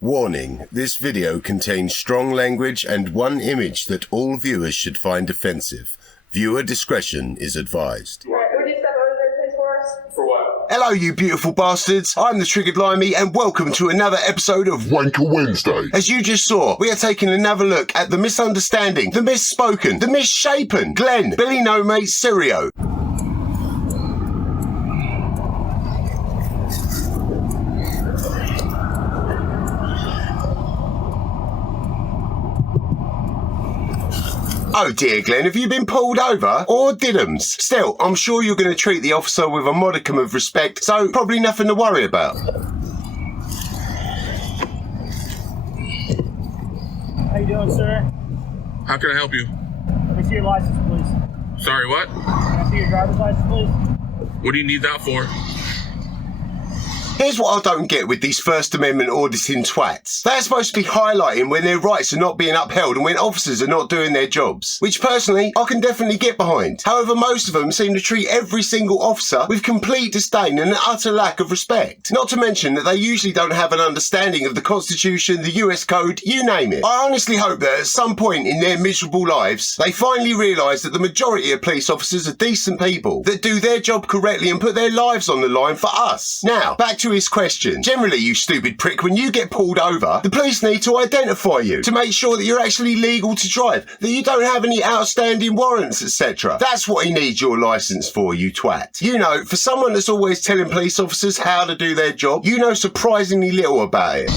Warning, this video contains strong language and one image that all viewers should find offensive. Viewer discretion is advised. Alright, would you step over there please for us? For what? Hello you beautiful bastards, I'm the Triggered Limey and welcome to another episode of Wanker Wednesday. As you just saw, we are taking another look at the misunderstanding, the misspoken, the misshapen Glenn, Billy No Mate Cerio. Oh dear Glenn, have you been pulled over? Or did'ums? Still, I'm sure you're going to treat the officer with a modicum of respect, so probably nothing to worry about. How you doing, sir? How can I help you? Let me see your license, please. Sorry, what? Can I see your driver's license, please? What do you need that for? Here's what I don't get with these First Amendment auditing twats. They're supposed to be highlighting when their rights are not being upheld and when officers are not doing their jobs, which personally I can definitely get behind. However, most of them seem to treat every single officer with complete disdain and an utter lack of respect. Not to mention that they usually don't have an understanding of the Constitution, the US Code, you name it. I honestly hope that at some point in their miserable lives, they finally realise that the majority of police officers are decent people that do their job correctly and put their lives on the line for us. Now, back to his question. Generally, you stupid prick, when you get pulled over, the police need to identify you to make sure that you're actually legal to drive, that you don't have any outstanding warrants, etc. That's what he needs your license for, you twat. You know, for someone that's always telling police officers how to do their job, you know surprisingly little about it.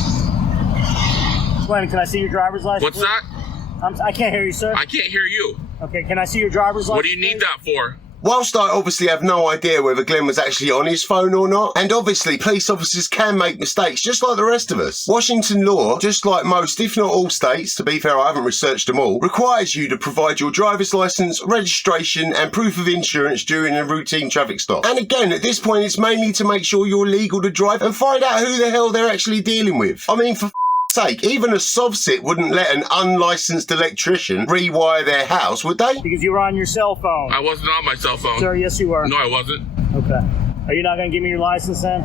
Glenn, can I see your driver's license? What's please? that? I can't hear you, sir. I can't hear you. Okay, can I see your driver's license? What do you need please? that for? Whilst I obviously have no idea whether Glenn was actually on his phone or not, and obviously police officers can make mistakes just like the rest of us, Washington law, just like most, if not all states, to be fair I haven't researched them all, requires you to provide your driver's license, registration and proof of insurance during a routine traffic stop. And again, at this point it's mainly to make sure you're legal to drive and find out who the hell they're actually dealing with. I mean, for sake, even a sovsit wouldn't let an unlicensed electrician rewire their house, would they? Because you were on your cell phone. I wasn't on my cell phone. Sir, yes you were. No, I wasn't. Okay. Are you not going to give me your license then?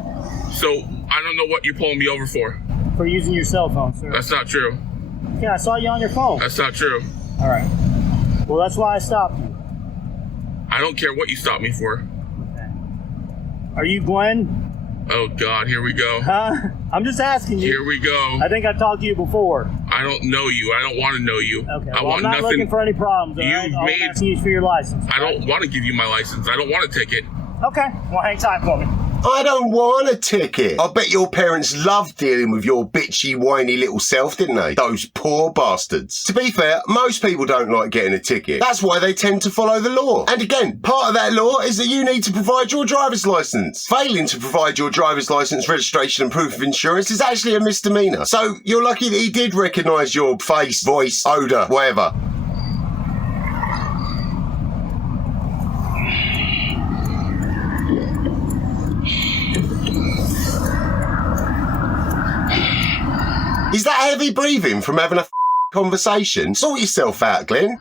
So, I don't know what you're pulling me over for. For using your cell phone, sir. That's not true. Yeah, I saw you on your phone. That's not true. All right. Well, that's why I stopped you. I don't care what you stopped me for. Okay. Are you Glenn? Oh, God, here we go. Huh? I'm just asking you. Here we go. I think I've talked to you before. I don't know you. I don't want to know you. Okay, I well, want I'm not nothing. looking for any problems, all You right? All made- I'm asking you is for your license. I don't want to give you my license. I don't want a ticket. Okay, well, hang tight for me. I don't want a ticket. I bet your parents loved dealing with your bitchy, whiny little self, didn't they? Those poor bastards. To be fair, most people don't like getting a ticket. That's why they tend to follow the law. And again, part of that law is that you need to provide your driver's license. Failing to provide your driver's license, registration and proof of insurance is actually a misdemeanor. So you're lucky that he did recognise your face, voice, odour, whatever. Is that heavy breathing from having a conversation? Sort yourself out, Glenn.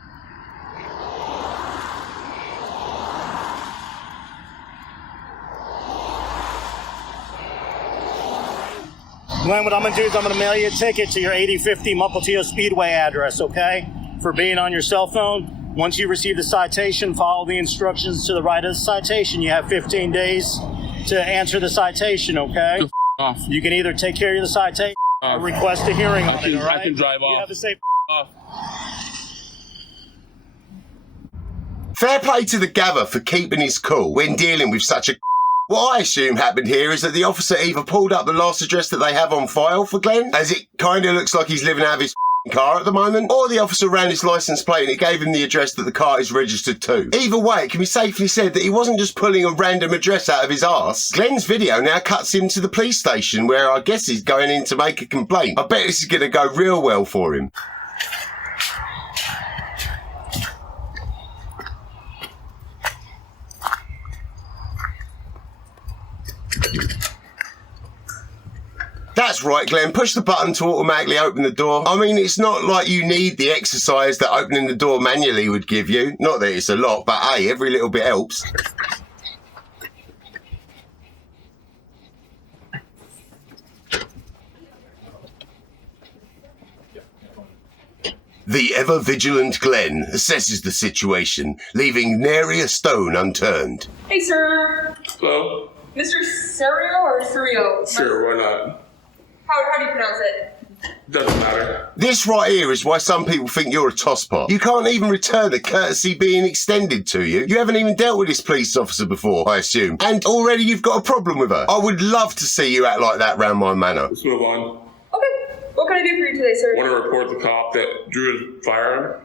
Glenn, what I'm going to do is I'm going to mail you a ticket to your 8050 Mupleteo Speedway address, okay? For being on your cell phone. Once you receive the citation, follow the instructions to the right of the citation. You have 15 days to answer the citation, okay? Off. You can either take care of the citation or request a hearing on it, all right? I can drive You off. have a safe Off. Fair play to the gather for keeping his cool when dealing with such a... What I assume happened here is that the officer either pulled up the last address that they have on file for Glenn, as it kind of looks like he's living out of his car at the moment, or the officer ran his license plate and it gave him the address that the car is registered to. Either way, it can be safely said that he wasn't just pulling a random address out of his arse. Glenn's video now cuts him to the police station where I guess he's going in to make a complaint. I bet this is going to go real well for him. That's right, Glenn. Push the button to automatically open the door. I mean, it's not like you need the exercise that opening the door manually would give you. Not that it's a lot, but hey, every little bit helps. The ever-vigilant Glenn assesses the situation, leaving nary a stone unturned. Hey, sir. Hello? Mr. Cerio or Cerio? Sure, why not? How do you pronounce it? Doesn't matter. This right here is why some people think you're a tosspot. You can't even return the courtesy being extended to you. You haven't even dealt with this police officer before, I assume. And already you've got a problem with her. I would love to see you act like that round my manor. Let's move on. Okay. What can I do for you today, sir? Want to report the cop that drew his firearm?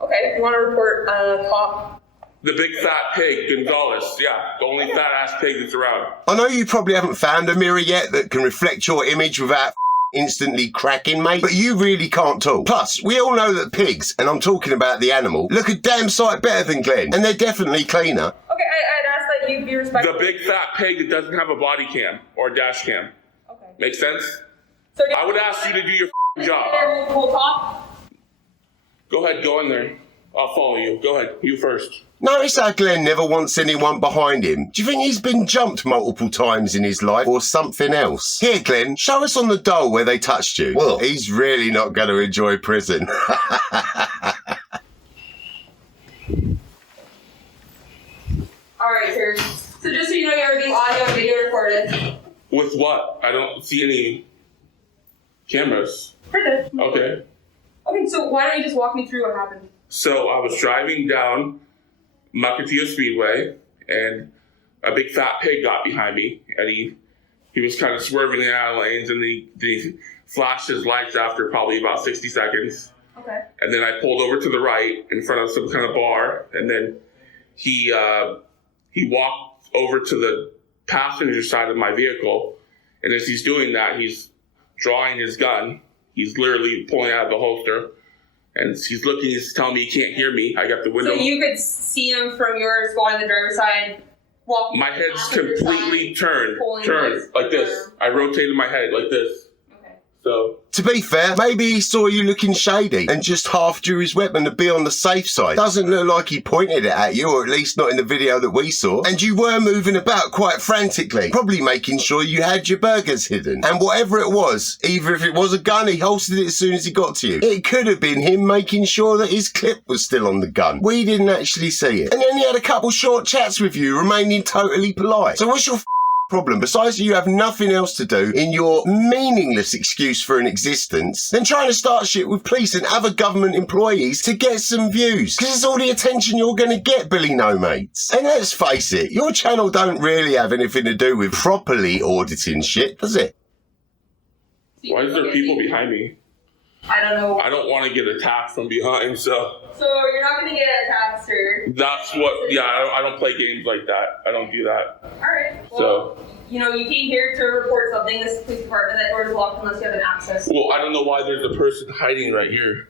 Okay. You want to report cop? The big fat pig, Gonzalez. Yeah, the only fat ass pig that's around. I know you probably haven't found a mirror yet that can reflect your image without instantly cracking, mate, but you really can't talk. Plus, we all know that pigs, and I'm talking about the animal, look a damn sight better than Glenn, and they're definitely cleaner. Okay, I'd ask that you be respectful. The big fat pig that doesn't have a body cam or dash cam. Okay. Make sense? So I would ask you to do your job. We'll talk. Go ahead, go in there. I'll follow you. Go ahead, you first. Notice how Glenn never wants anyone behind him. Do you think he's been jumped multiple times in his life or something else? Here, Glenn, show us on the doll where they touched you. Well, he's really not going to enjoy prison. Alright, sir. So just so you know, you're being audio and video recorded. With what? I don't see any cameras. Pretty good. Okay. Okay, so why don't you just walk me through what happened? So I was driving down Mukilteo Speedway, and a big fat pig got behind me, and he was kind of swerving out of lanes, and he flashed his lights after probably about 60 seconds. Okay. And then I pulled over to the right in front of some kind of bar, and then he walked over to the passenger side of my vehicle, and as he's doing that, he's drawing his gun. He's literally pulling out of the holster. And he's looking, he's telling me he can't hear me. I got the window. So you could see him from your spot on the driver's side, walking. My head's completely turned like this. I rotated my head like this. Okay. So. To be fair, maybe he saw you looking shady and just half drew his weapon to be on the safe side. Doesn't look like he pointed it at you, or at least not in the video that we saw. And you were moving about quite frantically, probably making sure you had your burgers hidden. And whatever it was, either if it was a gun, he holstered it as soon as he got to you. It could have been him making sure that his clip was still on the gun. We didn't actually see it. And then he had a couple short chats with you, remaining totally polite. So what's your problem? Besides you have nothing else to do in your meaningless excuse for an existence than trying to start shit with police and other government employees to get some views, because it's all the attention you're going to get, Billy No Mates. And let's face it, your channel don't really have anything to do with properly auditing shit, does it? Why is there people behind me? I don't know. I don't want to get attacked from behind, so. So you're not going to get attacked, sir. That's what, yeah, I don't play games like that. I don't do that. Alright. Well, So. You know, you came here to report something. This is the police department. That door is locked unless you have an access. Well, I don't know why there's a person hiding right here.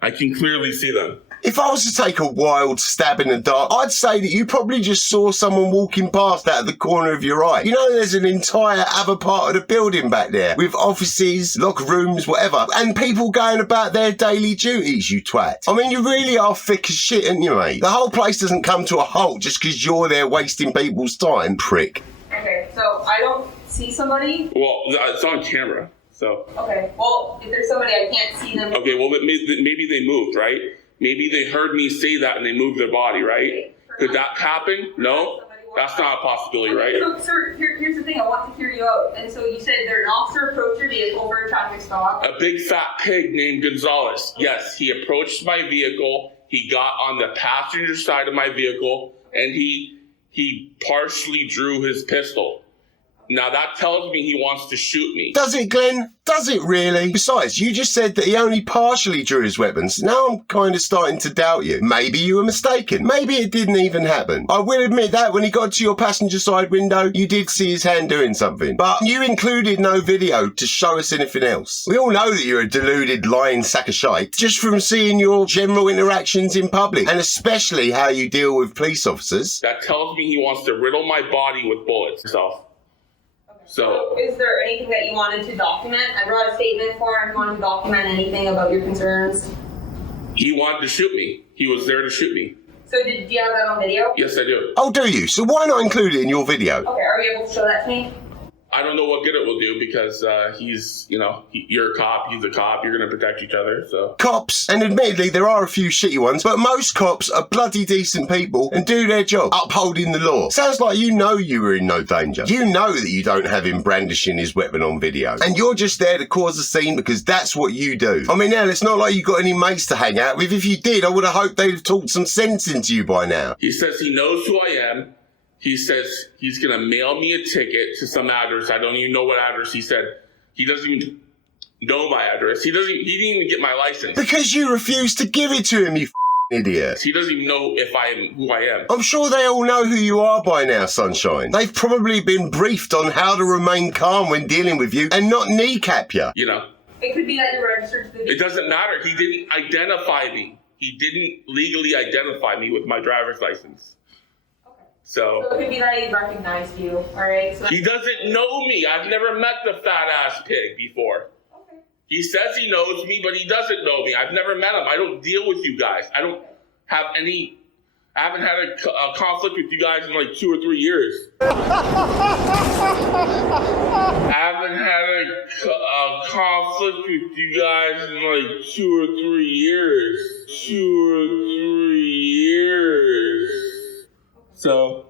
I can clearly see them. If I was to take a wild stab in the dark, I'd say that you probably just saw someone walking past out of the corner of your eye. You know, there's an entire other part of the building back there with offices, locker rooms, whatever, and people going about their daily duties, you twat. I mean, you really are thick as shit, aren't you, mate? The whole place doesn't come to a halt just because you're there wasting people's time, prick. Okay, so I don't see somebody. Well, it's on camera, so. Okay, well, if there's somebody, I can't see them. Okay, well, maybe they moved, right? Maybe they heard me say that and they moved their body, right? Could that happen? No? That's not a possibility, right? So, sir, here's the thing. I want to hear you out. And so you said there an officer approached your vehicle for a traffic stop. A big fat pig named Gonzalez. Yes, he approached my vehicle. He got on the passenger side of my vehicle, and he partially drew his pistol. Now that tells me he wants to shoot me. Does it, Glenn? Does it really? Besides, you just said that he only partially drew his weapons. Now I'm kind of starting to doubt you. Maybe you were mistaken. Maybe it didn't even happen. I will admit that when he got to your passenger side window, you did see his hand doing something. But you included no video to show us anything else. We all know that you're a deluded, lying sack of shite just from seeing your general interactions in public, and especially how you deal with police officers. That tells me he wants to riddle my body with bullets. So, is there anything that you wanted to document? I brought a statement for him. If you wanted to document anything about your concerns. he wanted to shoot me. He was there to shoot me. So do you have that on video? Yes, I do. Oh, do you? So why not include it in your video? Okay, are you able to show that to me? I don't know what good it will do because he's, you're a cop, he's a cop, you're going to protect each other, so. Cops, and admittedly there are a few shitty ones, but most cops are bloody decent people and do their job, upholding the law. Sounds like you know you were in no danger. You know that you don't have him brandishing his weapon on video, and you're just there to cause a scene because that's what you do. I mean, hell, it's not like you got any mates to hang out with. If you did, I would have hoped they'd have talked some sense into you by now. He says he knows who I am. He says he's going to mail me a ticket to some address. I don't even know what address. He said he doesn't even know my address. He didn't even get my license. Because you refused to give it to him, you idiot. He doesn't even know if I am who I am. I'm sure they all know who you are by now, Sunshine. They've probably been briefed on how to remain calm when dealing with you and not kneecap you. It could be that you're registered to the... It doesn't matter. He didn't identify me. He didn't legally identify me with my driver's license. So it could be that he recognized you, alright? So he doesn't know me. I've never met the fat-ass pig before. Okay. He says he knows me, but he doesn't know me. I've never met him. I don't deal with you guys. I haven't had a conflict with you guys in like 2 or 3 years. I haven't had a conflict with you guys in like 2 or 3 years. 2 or 3 years. So.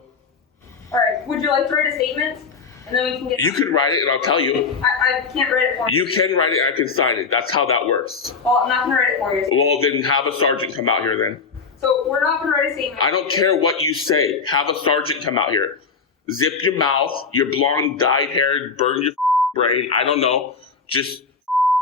Alright, would you like to write a statement? And then we can get... You could write it and I'll tell you. I can't write it for you. You can write it and I can sign it. That's how that works. Well, I'm not going to write it for you. Well, then have a sergeant come out here then. So we're not going to write a statement. I don't care what you say. Have a sergeant come out here. Zip your mouth, your blonde, dyed hair, burn your brain. I don't know. Just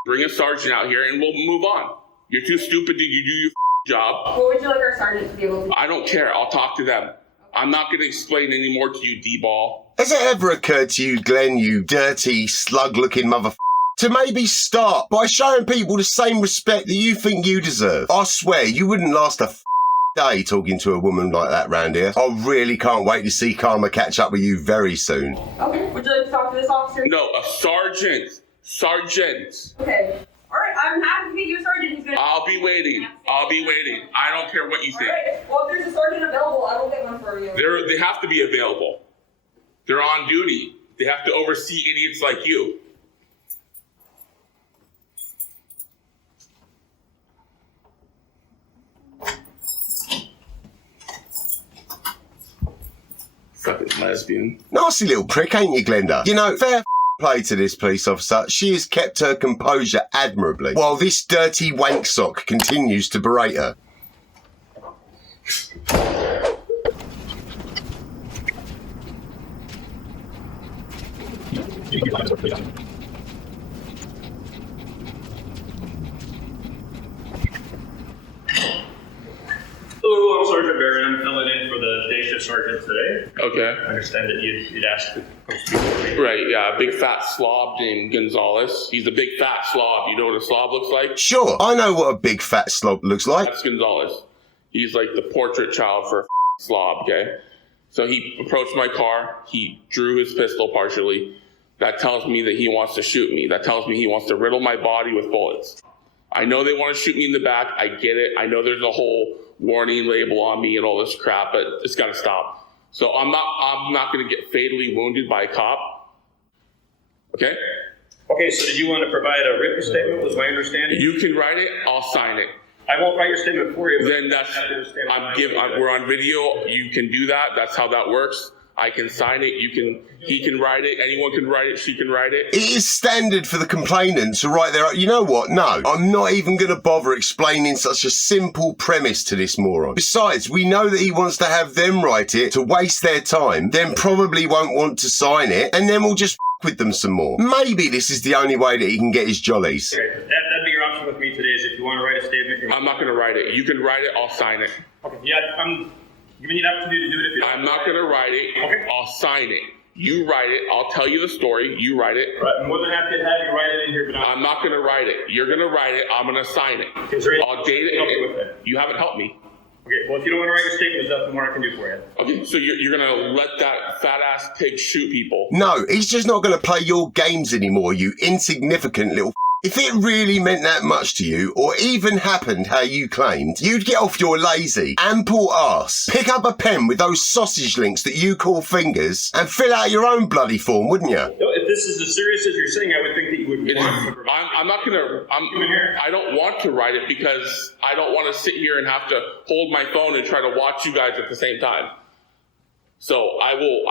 bring a sergeant out here and we'll move on. You're too stupid to do your job. What would you like our sergeant to be able to do? I don't care. I'll talk to them. I'm not going to explain any more to you, D-ball. Has it ever occurred to you, Glenn, you dirty, slug-looking to maybe start by showing people the same respect that you think you deserve? I swear, you wouldn't last a day talking to a woman like that round here. I really can't wait to see Karma catch up with you very soon. Okay, would you like to talk to this officer? No, a sergeant. Sergeant. Okay. Alright, I'm happy to get you a sergeant. He's gonna... I'll be waiting. I don't care what you think. Alright, well, if there's a sergeant available, I will get one for you. They have to be available. They're on duty. They have to oversee idiots like you. Fucking lesbian. Nasty little prick, ain't you, Glenda? You know, fair play to this police officer. She has kept her composure admirably, while this dirty wank sock continues to berate her. Hello, I'm Sergeant Barron. I'm filling in for the day shift sergeant today. Okay. I understand that you'd asked to speak with me. Right, yeah, a big fat slob named Gonzalez. He's a big fat slob. You know what a slob looks like? Sure, I know what a big fat slob looks like. That's Gonzalez. He's like the portrait child for a slob, okay? So he approached my car. He drew his pistol partially. That tells me that he wants to shoot me. That tells me he wants to riddle my body with bullets. I know they want to shoot me in the back. I get it. I know there's a whole warning label on me and all this crap, but it's got to stop. So I'm not going to get fatally wounded by a cop. Okay? Okay, so did you want to provide a written statement, was my understanding? You can write it. I'll sign it. I won't write your statement for you. Then we're on video. You can do that. That's how that works. I can sign it. He can write it. Anyone can write it. She can write it. It is standard for the complainant to write their... You know what? No, I'm not even going to bother explaining such a simple premise to this moron. Besides, we know that he wants to have them write it to waste their time, then probably won't want to sign it, and then we'll just with them some more. Maybe this is the only way that he can get his jollies. Okay, that'd be your option with me today, is if you want to write a statement. I'm not going to write it. You can write it. I'll sign it. Okay, yeah, I'm giving you the opportunity to do it if you I'm not going to write it. Okay. I'll sign it. You write it. I'll tell you the story. You write it. Right, I'm more than happy to have you write it in here, but I'm not going to write it. You're going to write it. I'm going to sign it. Is there anything I'll date it. help you with that? You haven't helped me. Okay, well, if you don't want to write your statement, there's nothing more I can do for you. Okay, so you're going to let that fat-ass pig shoot people? No, he's just not going to play your games anymore, you insignificant little... If it really meant that much to you, or even happened how you claimed, you'd get off your lazy, ample arse, pick up a pen with those sausage links that you call fingers, and fill out your own bloody form, wouldn't you? No, if this this is as serious as you're saying, I would think that you would want to provide. I'm not gonna. I don't want to write it because I don't want to sit here and have to hold my phone and try to watch you guys at the same time. So I will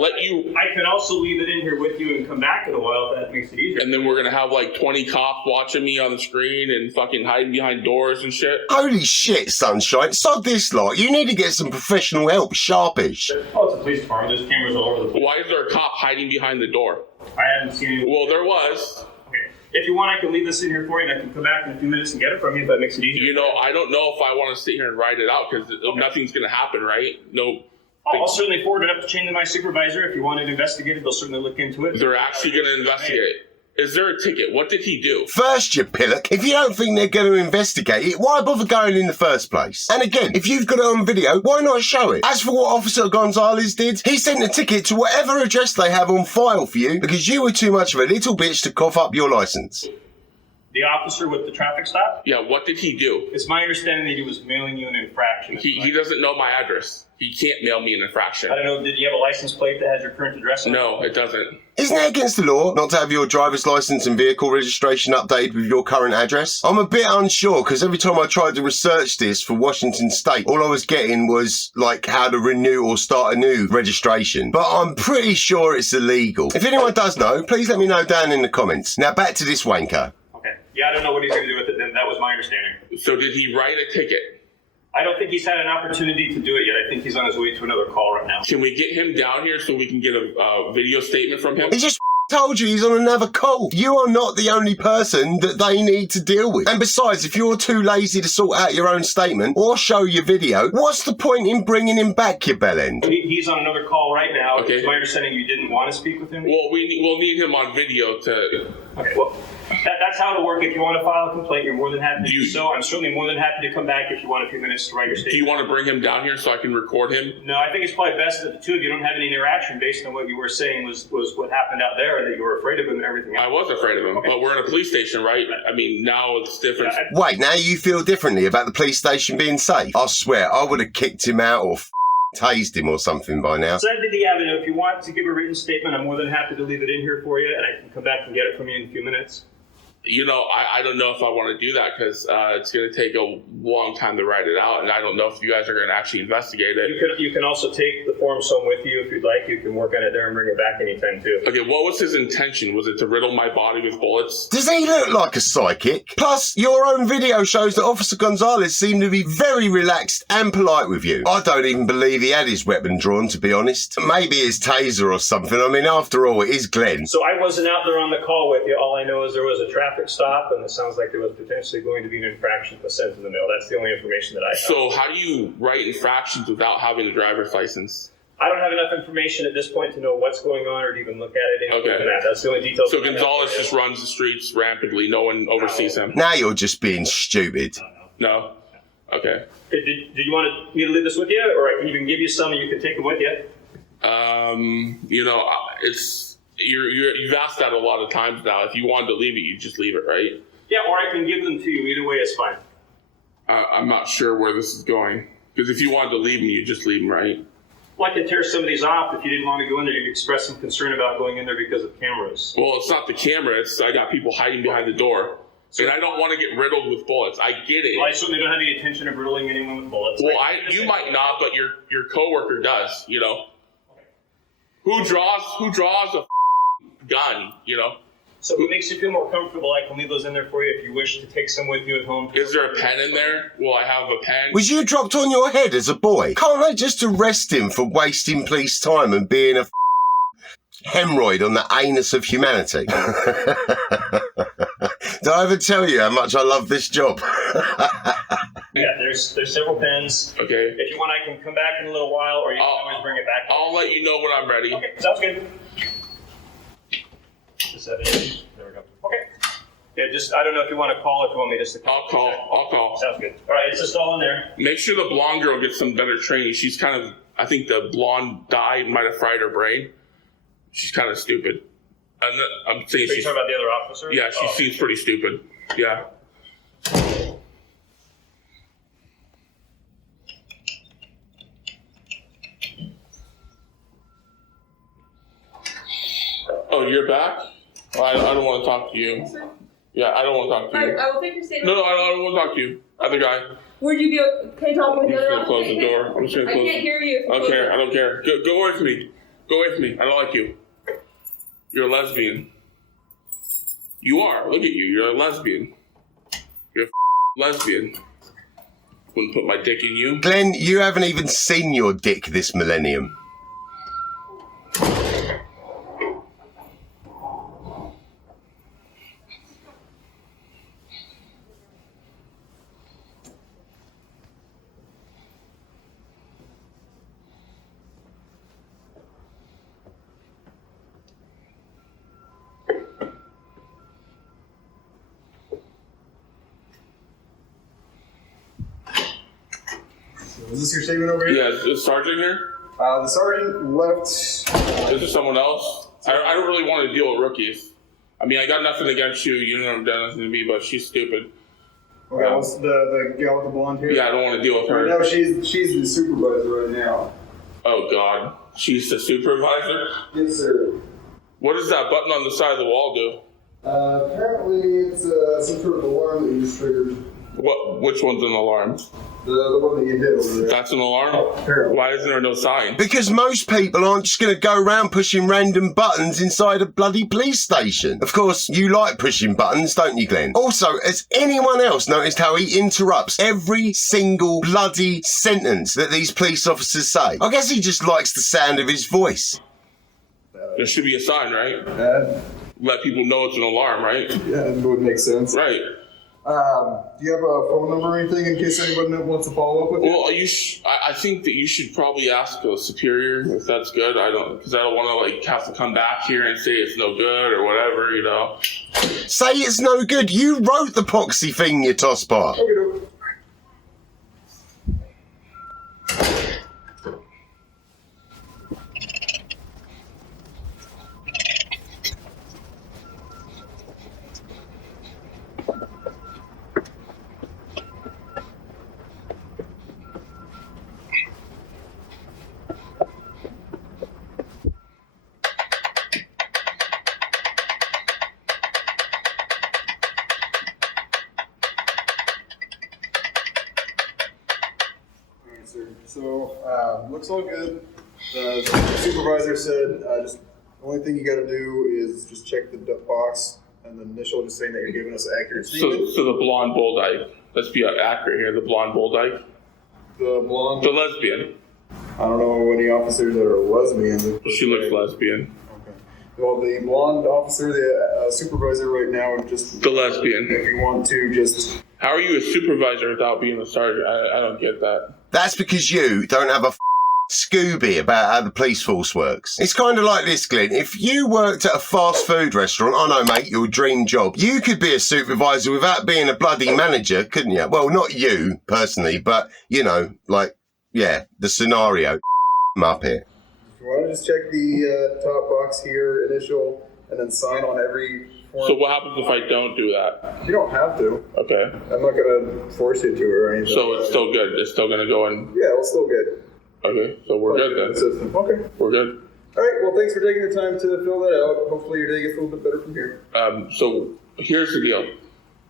let you. I can also leave it in here with you and come back in a while if that makes it easier. And then we're gonna have like 20 cops watching me on the screen and fucking hiding behind doors and shit. Holy shit, Sunshine. Sod this lot. You need to get some professional help, sharpish. Oh, it's a police department. There's cameras all over the place. Why is there a cop hiding behind the door? I haven't seen any. Well, there was. Okay. If you want, I can leave this in here for you, and I can come back in a few minutes and get it from you if that makes it easier. You know, I don't know if I want to sit here and write it out because nothing's gonna happen, right? No. I'll certainly forward it up the chain to my supervisor. If you want it investigated, they'll certainly look into it. They're actually going to investigate. Is there a ticket? What did he do? First, you pillock, if you don't think they're going to investigate it, why bother going in the first place? And again, if you've got it on video, why not show it? As for what Officer Gonzalez did, he sent a ticket to whatever address they have on file for you because you were too much of a little bitch to cough up your license. The officer with the traffic stop? Yeah, what did he do? It's my understanding that he was mailing you an infraction. He doesn't know my address. He can't mail me an infraction. I don't know, did you have a license plate that has your current address on it? No, it doesn't. Isn't it against the law not to have your driver's license and vehicle registration updated with your current address? I'm a bit unsure because every time I tried to research this for Washington State, all I was getting was like how to renew or start a new registration. But I'm pretty sure it's illegal. If anyone does know, please let me know down in the comments. Now back to this wanker. Okay. Yeah, I don't know what he's going to do with it then. That was my understanding. So did he write a ticket? I don't think he's had an opportunity to do it yet. I think he's on his way to another call right now. Can we get him down here so we can get a video statement from him? He just told you he's on another call. You are not the only person that they need to deal with. And besides, if you're too lazy to sort out your own statement or show your video, what's the point in bringing him back, you bellend? He's on another call right now. Okay. It's my understanding you didn't want to speak with him? Well, we'll need him on video to... Okay, well, that's how it'll work. If you want to file a complaint, you're more than happy to do so. I'm certainly more than happy to come back if you want a few minutes to write your statement. Do you want to bring him down here so I can record him? No, I think it's probably best that the two of you don't have any interaction based on what you were saying was what happened out there, that you were afraid of him and everything else. I was afraid of him, Okay. but we're in a police station, right? I mean, now it's different. Yeah, Wait, now you feel differently about the police station being safe? I swear, I would have kicked him out or tased him or something by now. Send to the avenue. If you want to give a written statement, I'm more than happy to leave it in here for you, and I can come back and get it from you in a few minutes. You know, I don't know if I want to do that because it's going to take a long time to write it out, and I don't know if you guys are going to actually investigate it. You can also take the forms home with you if you'd like. You can work on it there and bring it back anytime too. Okay, what was his intention? Was it to riddle my body with bullets? Does he look like a psychic? Plus, your own video shows that Officer Gonzalez seemed to be very relaxed and polite with you. I don't even believe he had his weapon drawn, to be honest.Maybe his taser or something. I mean, after all, it is Glenn. So I wasn't out there on the call with you. All I know is there was a traffic stop, and it sounds like there was potentially going to be an infraction that was sent in the mail. That's the only information that I have. So how do you write infractions without having a driver's license? I don't have enough information at this point to know what's going on or to even look at it. Okay. Than that. That's the only details. So Gonzalez just runs the streets rampantly. No one oversees him. Now you're just being stupid. No? Okay. Did you want me to leave this with you, or I can even give you some and you can take them with you? You know, you've asked that a lot of times now. If you wanted to leave it, you just leave it, right? Yeah, or I can give them to you. Either way is fine. I'm not sure where this is going. Because if you wanted to leave them, you just leave them, right? Well, I can tear some of these off. If you didn't want to go in there, you could express some concern about going in there because of cameras. Well, it's not the camera. It's I got people hiding behind the door. And I don't want to get riddled with bullets. I get it. Well, I certainly don't have any intention of riddling anyone with bullets. Well, you might not, but your coworker does, you know. Who draws a gun, you know? So if it makes you feel more comfortable, I can leave those in there for you if you wish to take some with you at home. Is there a pen in there? Will I have a pen? Was you dropped on your head as a boy? Can't they just arrest him for wasting police time and being a hemorrhoid on the anus of humanity? Did I ever tell you how much I love this job? Yeah, there's several pens. Okay. If you want, I can come back in a little while, or you can always bring it back. I'll let you know when I'm ready. Okay, sounds good. There we go. Okay. Yeah, I don't know if you want to call or if you want me just to call. I'll call. Sounds good. All right, it's just all in there. Make sure the blonde girl gets some better training. She's kind of, I think the blonde dye might have fried her brain. She's kind of stupid. I'm saying Are you talking about the other officer? Yeah, she seems pretty stupid. Yeah. back? I don't want to talk to you. Yes, sir. Yeah, I don't want to talk to you. I will take your statement. No, I don't want to talk to you. Other guy. Would you be okay talking with I'm the just other gonna close the door. I'm just gonna I close. can't hear you. I don't care. I don't care. Go away from me. Go away from me. I don't like you. You're a lesbian. You are. Look at you. You're a lesbian. You're a lesbian. Wouldn't put my dick in you. Glenn, you haven't even seen your dick this millennium. Is this your statement over here? Yeah, is the sergeant here? The sergeant left. Is there someone else? I don't really want to deal with rookies. I mean, I got nothing against you. You don't have done nothing to me, but she's stupid. Okay, what's the gal with the blonde hair? Yeah, I don't want to deal with her. Right now, she's the supervisor right now. Oh, God. She's the supervisor? Yes, sir. What does that button on the side of the wall do? Apparently, it's some sort of alarm that you just triggered. Which one's an alarm? The one that you hit over there. That's an alarm? Apparently. Why isn't there no sign? Because most people aren't just going to go around pushing random buttons inside a bloody police station. Of course, you like pushing buttons, don't you, Glenn? Also, has anyone else noticed how he interrupts every single bloody sentence that these police officers say? I guess he just likes the sound of his voice. There should be a sign, right? Let people know it's an alarm, right? Yeah, it would make sense. Right. Do you have a phone number or anything in case anyone wants to follow up with you? Well, I think that you should probably ask a superior if that's good. Because I don't want to have to come back here and say it's no good or whatever, you know. Say it's no good. You wrote the poxy thing, you tosspot. Okay. So, looks all good. The supervisor said just the only thing you got to do is just check the box and the initial just saying that you're giving us an accurate statement. So the blonde bull dyke. Let's be accurate here. The blonde bull dyke. The blonde. The lesbian. I don't know any officers that are lesbians. She looks lesbian. Okay. Well, the blonde officer, the supervisor right now, just The lesbian. if you want to just. How are you a supervisor without being a sergeant? I don't get that. That's because you don't have a Scooby about how the police force works. It's kind of like this, Glenn. If you worked at a fast food restaurant, I know, mate, your dream job, you could be a supervisor without being a bloody manager, couldn't you? Well, not you, personally, but, you know, like, yeah, the scenario up here. If you want to just check the top box here, initial, and then sign on every form. So what happens if I don't do that? You don't have to. Okay. I'm not going to force you to or anything. So it's still good. It's still going to go in. Yeah, it's still good. Okay. So we're good then. System. Okay. We're good. All right. Well, thanks for taking the time to fill that out. Hopefully your day gets a little bit better from here. So here's the deal.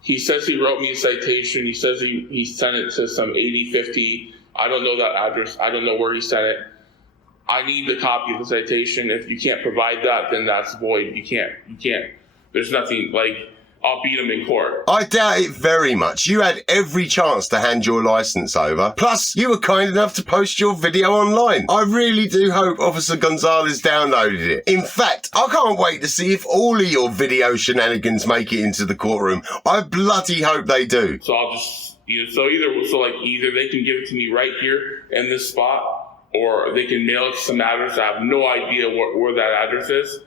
He says he wrote me a citation. He says he sent it to some 8050. I don't know that address. I don't know where he sent it. I need the copy of the citation. If you can't provide that, then that's void. You can't. There's nothing, like, I'll beat him in court. I doubt it very much. You had every chance to hand your license over. Plus, you were kind enough to post your video online. I really do hope Officer Gonzalez downloaded it. In fact, I can't wait to see if all of your video shenanigans make it into the courtroom. I bloody hope they do. So I'll just, either they can give it to me right here in this spot, or they can mail it to some address. I have no idea where that address is.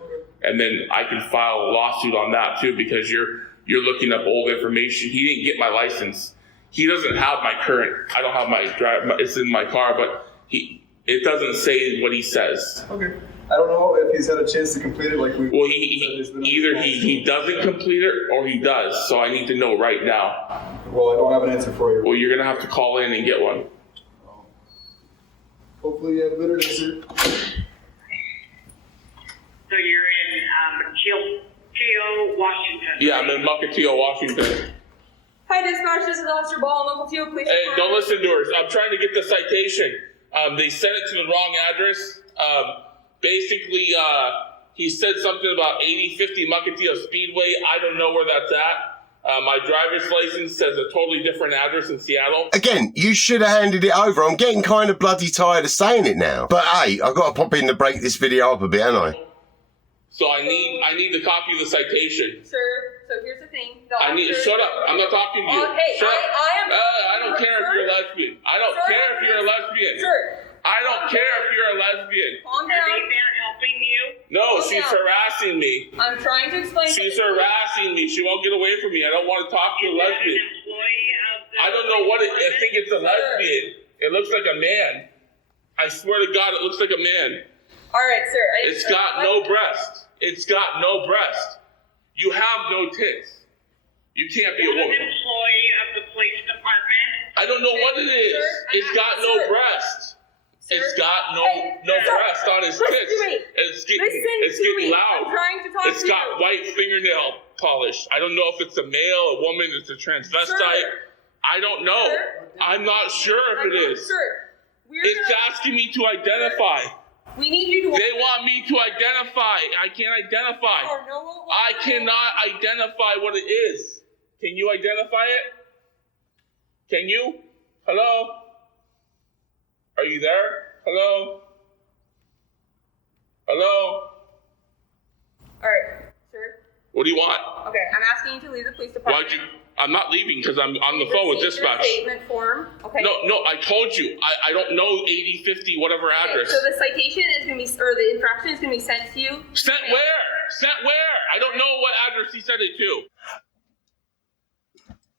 And then I can file a lawsuit on that too, because you're looking up old information. He didn't get my license. He doesn't have my current. I don't have my drive. It's in my car, but it doesn't say what he says. Okay. I don't know if he's had a chance to complete it like we. Well, either he doesn't complete it or he does. So I need to know right now. Well, I don't have an answer for you. Well, you're gonna have to call in and get one. Hopefully you have a better answer. So you're in Mukilteo, Washington. Yeah, I'm in Mukilteo, Washington. Hi, dispatch. This is Officer Ball in Mukilteo Police Hey, Department. don't listen to her. I'm trying to get the citation. They sent it to the wrong address. Basically, he said something about 8050 Mukilteo Speedway. I don't know where that's at. My driver's license says a totally different address in Seattle. Again, you should have handed it over. I'm getting kind of bloody tired of saying it now. But hey, I've got to pop in to break this video up a bit, haven't I? So I need the copy of the citation. Sir, so here's the thing. Shut up. I'm not talking to you. Hey, Shut up. I am. I don't care if you're a lesbian. I don't care if you're a lesbian. Sir. I don't care if you're a lesbian. Calm Are they down. there helping you? No, Calm she's down. harassing me. I'm trying to explain. She's harassing me. She won't get away from me. I don't want to talk to a Is that an lesbian. employee of the I don't know what it is. I think it's a lesbian. It looks like a man. I swear to God, it looks like a man. All right, sir. It's got no breast. It's got no breast. You have no tits. You can't be a An woman. employee of the police department? I don't know what it is. Sir, It's got no sir. breast. Sir. It's got no Hey, sir, breast on his listen tits. to me. It's getting Listen to me. loud. I'm trying to talk It's to got you. white fingernail polish. I don't know if it's a male, a woman, it's a transvestite. Sir. I don't know. Sir. I'm not sure if it is. Sir, It's asking me to identify. we need you to. They want me to identify. I can't identify. Oh, no, I cannot identify what it is. Can you identify it? Can you? Hello? Are you there? Hello? Hello? All right, sir. What do you want? Okay, I'm asking you to leave the police department. Why'd you? I'm not leaving because I'm on the phone with Receive your dispatch. Statement form. Okay. No, I told you. I don't know 8050 whatever address. So the citation is gonna be, or the infraction is gonna be sent to you. Sent where? Sent where? I don't know what address he sent it to.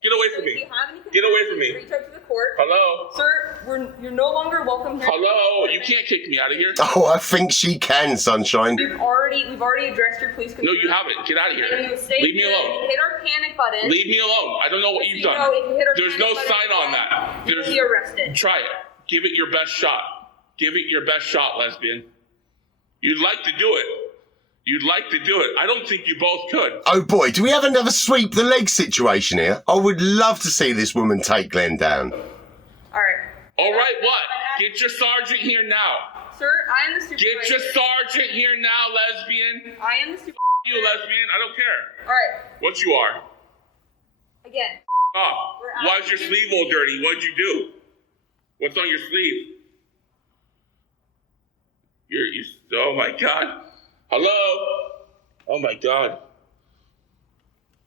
Get away So from if me. you have any Get away from concerns, me. reach out to the court. Hello? Sir, you're no longer welcome here. Hello? You can't kick me out of here. Oh, I think she can, sunshine. We've already addressed your police No, concerns. you haven't. Get out of And here. you stayed Leave me here, alone. you hit our panic button. Leave me alone. I don't know what Just you've so you done. know, if you hit our There's panic no button sign on that. you'll There's be arrested. Try it. Give it your best shot. Give it your best shot, lesbian. You'd like to do it. You'd like to do it. I don't think you both could. Oh boy, do we have another sweep the leg situation here? I would love to see this woman take Glenn down. All right. All right, what? Get your sergeant here now. Sir, I am the supervisor. Get your sergeant here now, lesbian. I am the supervisor. You lesbian. I don't care All right. what you are. Again. Oh, why is your sleeve all dirty? What'd you do? What's on your sleeve? Oh my God. Hello? Oh my God.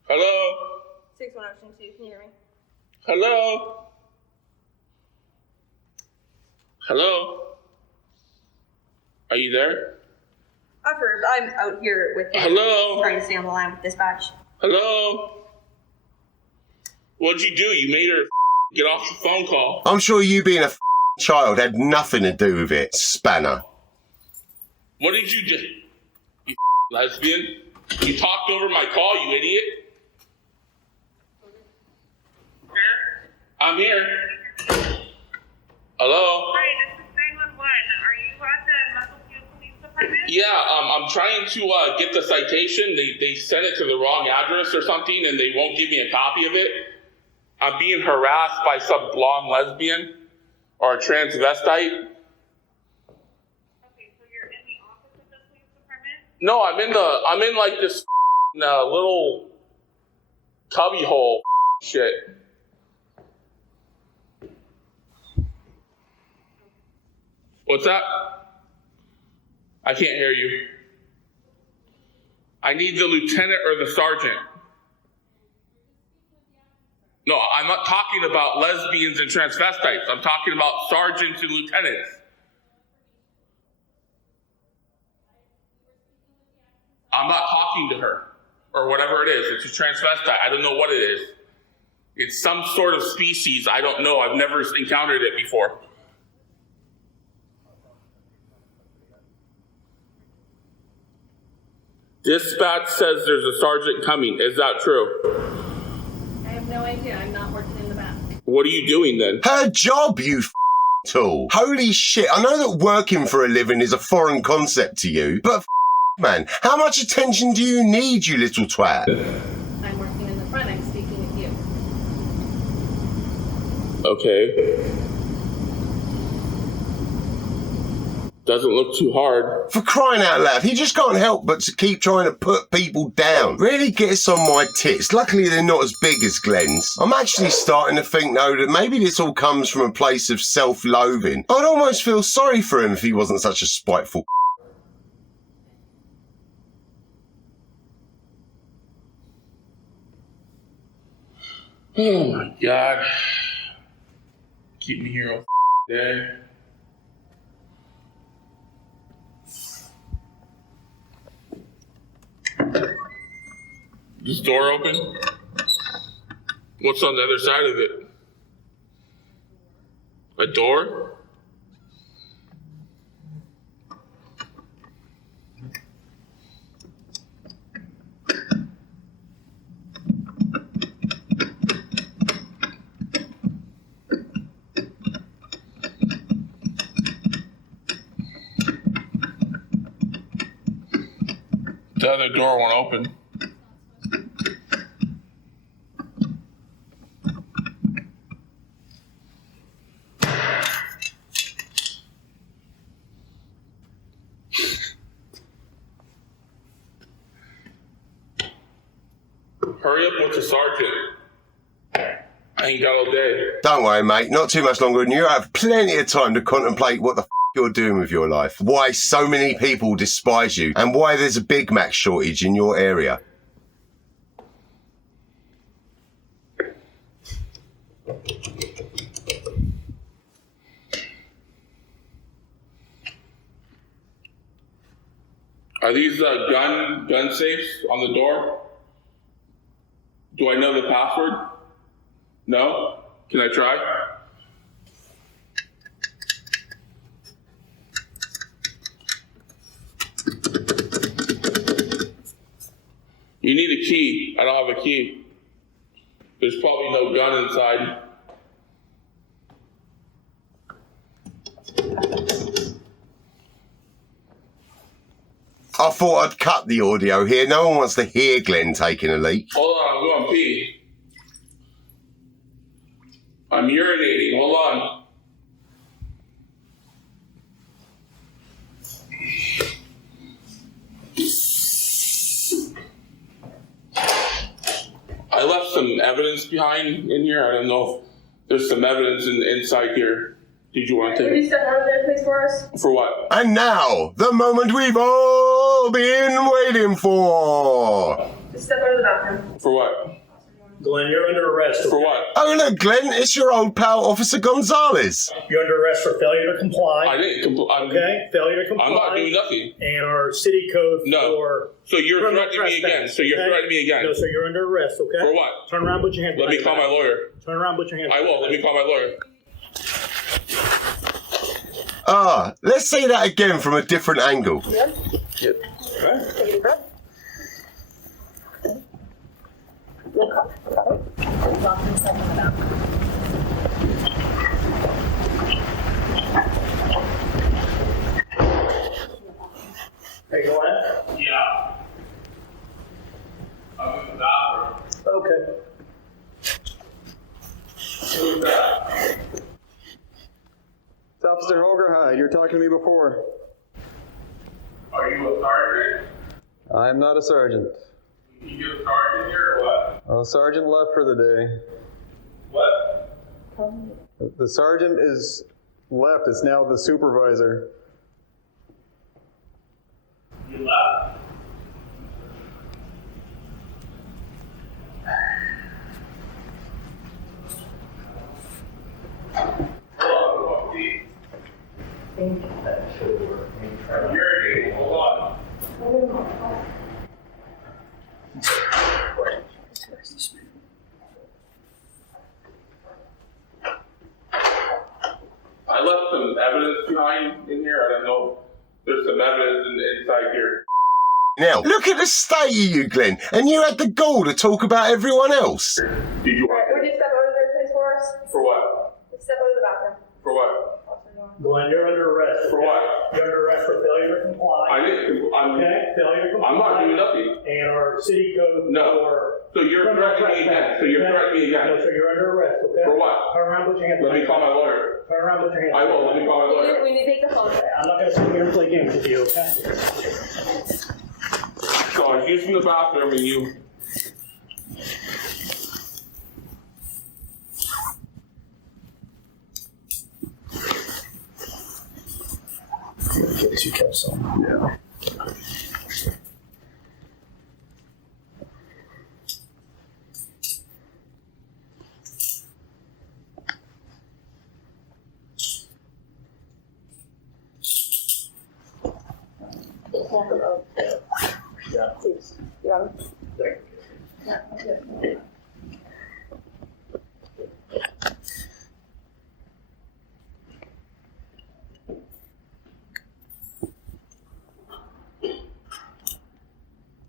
Hello? 6102, can you hear me? Hello? Hello? Are you there? I'm out here with him. Hello? Trying to stay on the line with dispatch. Hello? What'd you do? You made her get off the phone call. I'm sure you being a child had nothing to do with it, Spanner. What did you do? You lesbian? You talked over my call, you idiot. I'm here. Hello? Hi, this is 911. Are you at the Mukilteo Police Department? Yeah, I'm trying to get the citation. They sent it to the wrong address or something, and they won't give me a copy of it. I'm being harassed by some blonde lesbian or a transvestite. Okay, so you're in the office of the police department? No, I'm in like this little cubby hole shit. What's that? I can't hear you. I need the lieutenant or the sergeant. No, I'm not talking about lesbians and transvestites. I'm talking about sergeants and lieutenants. I'm not talking to her or whatever it is. It's a transvestite. I don't know what it is. It's some sort of species. I don't know. I've never encountered it before. Dispatch says there's a sergeant coming. Is that true? I have no idea. I'm not working in the back. What are you doing then? Her job, you tool. Holy shit, I know that working for a living is a foreign concept to you, but man. How much attention do you need, you little twat? I'm working in the front. I'm speaking with you. Okay. Doesn't look too hard. For crying out loud, he just can't help but to keep trying to put people down. Really gets on my tits. Luckily, they're not as big as Glenn's. I'm actually starting to think, though, that maybe this all comes from a place of self-loathing. I'd almost feel sorry for him if he wasn't such a spiteful. Oh my God. Keep me here all day. This door open? What's on the other side of it? A door? The other door won't open. Hurry up with the sergeant. I ain't got all day. Don't worry, mate. Not too much longer, and you have plenty of time to contemplate what the you're doing with your life. Why so many people despise you, and why there's a Big Mac shortage in your area. Are these gun safes on the door? Do I know the password? No? Can I try? You need a key. I don't have a key. There's probably no gun inside. I thought I'd cut the audio here. No one wants to hear Glenn taking a leak. Hold on, I'm going pee. I'm urinating. Hold on. I left some evidence behind in here. I don't know if there's some evidence inside here. Did you want to take Would you it? step out of there, please, for us? For what? And now, the moment we've all been waiting for. Just step out of the bathroom. For what? Glenn, you're under arrest. For what? Oh, look, Glenn, it's your old pal, Officer Gonzalez. You're under arrest for failure to comply. I didn't Okay, failure to comply. I'm not doing nothing. And our city code No. for So you're criminal threatening me again. trespass, So you're okay? threatening me again. No, so you're under arrest, okay? For what? Turn around, put your hands Let behind me call your my back. lawyer. Turn around, put your hands I will. Let me call my lawyer. Let's see that again from a different angle. Yep. Yep. Take a deep breath. Look up. Lock yourself in the bathroom. Hey, Glenn. Yeah. I'm in the bathroom. Okay. Who's that? It's Officer Gonzalez. You're talking to me before. Are you a sergeant? I'm not a sergeant. You a sergeant here or what? A sergeant left for the day. What? The sergeant is left. It's now the supervisor. You left? Hold on, you're hold on. I left some evidence behind in here. I don't know. There's some evidence inside here. Now, look at the state of you, Glenn, and you had the gall to talk about everyone else. Did you want Would you step out of there, please, for us? For what? Just step out of the bathroom. For what? Glenn, you're under arrest. For what? You're under arrest for failure to comply. I'm Okay, failure to comply. I'm not doing nothing. And our city code No. for... So you're threatening me again. So you're threatening me No, again. sir, you're under arrest, okay? For what? Turn around, put your hands Let me call behind my lawyer. Turn around, put your hands I will. Let me call my lawyer. We need to take the phone. I'm not gonna sit here and play games with you, okay? So I was using the bathroom and you. Case you kept some. Yeah.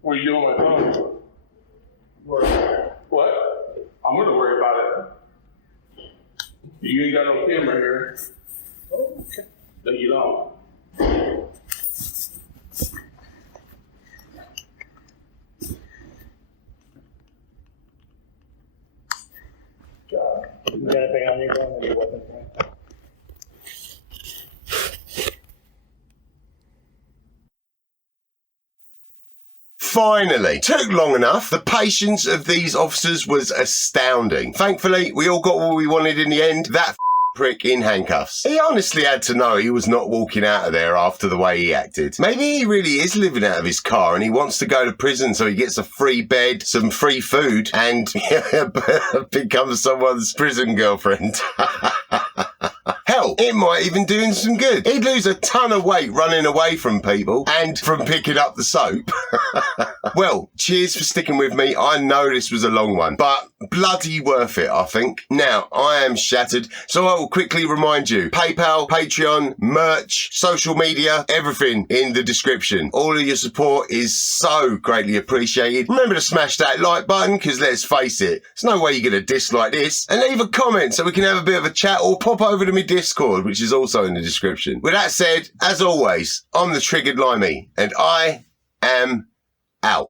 What are you doing with my phone? What? I'm gonna worry about it. You ain't got no camera here. Okay. No, you don't. You got anything on you, bro? Maybe weapons, right? Finally, took long enough. The patience of these officers was astounding. Thankfully, we all got what we wanted in the end. That prick in handcuffs. He honestly had to know he was not walking out of there after the way he acted. Maybe he really is living out of his car and he wants to go to prison so he gets a free bed, some free food, and becomes someone's prison girlfriend. Hell, it might even do him some good. He'd lose a ton of weight running away from people and from picking up the soap. Well, cheers for sticking with me. I know this was a long one, but bloody worth it, I think. Now, I am shattered, so I will quickly remind you. PayPal, Patreon, merch, social media, everything in the description. All of your support is so greatly appreciated. Remember to smash that like button, because let's face it, there's no way you're going to dislike this. And leave a comment so we can have a bit of a chat, or pop over to my Discord, which is also in the description. With that said, as always, I'm the Triggered Limey, and I am out.